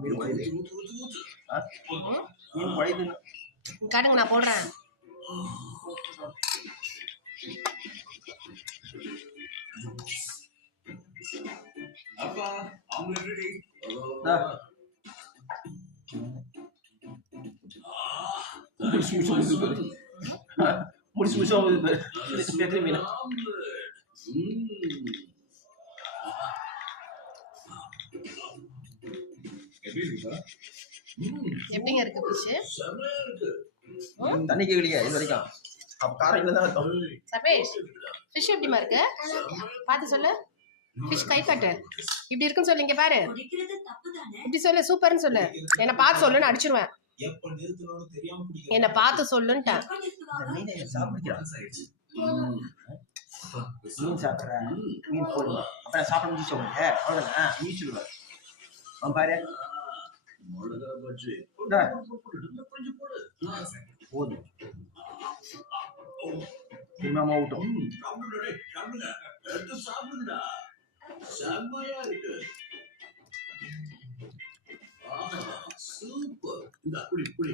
மீன் உடையுது. மீன் உடையுது. காட்டுங்க, நான் போடுறேன். அப்பா ஆம்லெட் ரெடி. முடிச்சு மீன் எப்படிங்க இருக்கு ஃபிஷ்? தண்ணிக்கு வெளியே இது வரைக்கும் அப்ப காரம் இல்லதான் இருக்கும். சபேஷ், ஃபிஷ் எப்படிமா இருக்கு? பார்த்து சொல்லு. ஃபிஷ் கை காட்டு. இப்படி இருக்குன்னு சொல்லு. இங்க பாரு, இப்படி சொல்லு. சூப்பர்னு சொல்லு. என்ன பார்த்து சொல்லுன்னு அடிச்சிருவேன். என்ன பார்த்து சொல்லுன்ட்டேன். மீன் சாப்பிடுறான். மீன் சாப்பிட்றேன். மீன் போடுங்க. அப்புறம் சாப்பிட முடிச்சு உங்களுக்கு அவ்வளோதானே மீச்சுடுவேன். அவன் பாரு போதும். இனிமே ஊட்டும். செம்மையா இருக்கு. சூப்பர். இந்த குடி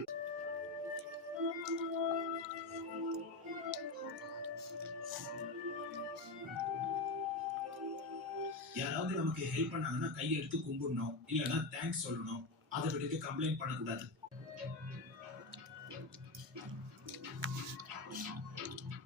யாராவது நமக்கு ஹெல்ப் பண்ணாங்கன்னா கையை எடுத்து கும்பிடணும், இல்லைன்னா தேங்க்ஸ் சொல்லணும். அதை விட்டுட்டு கம்ப்ளைண்ட் பண்ணக்கூடாது.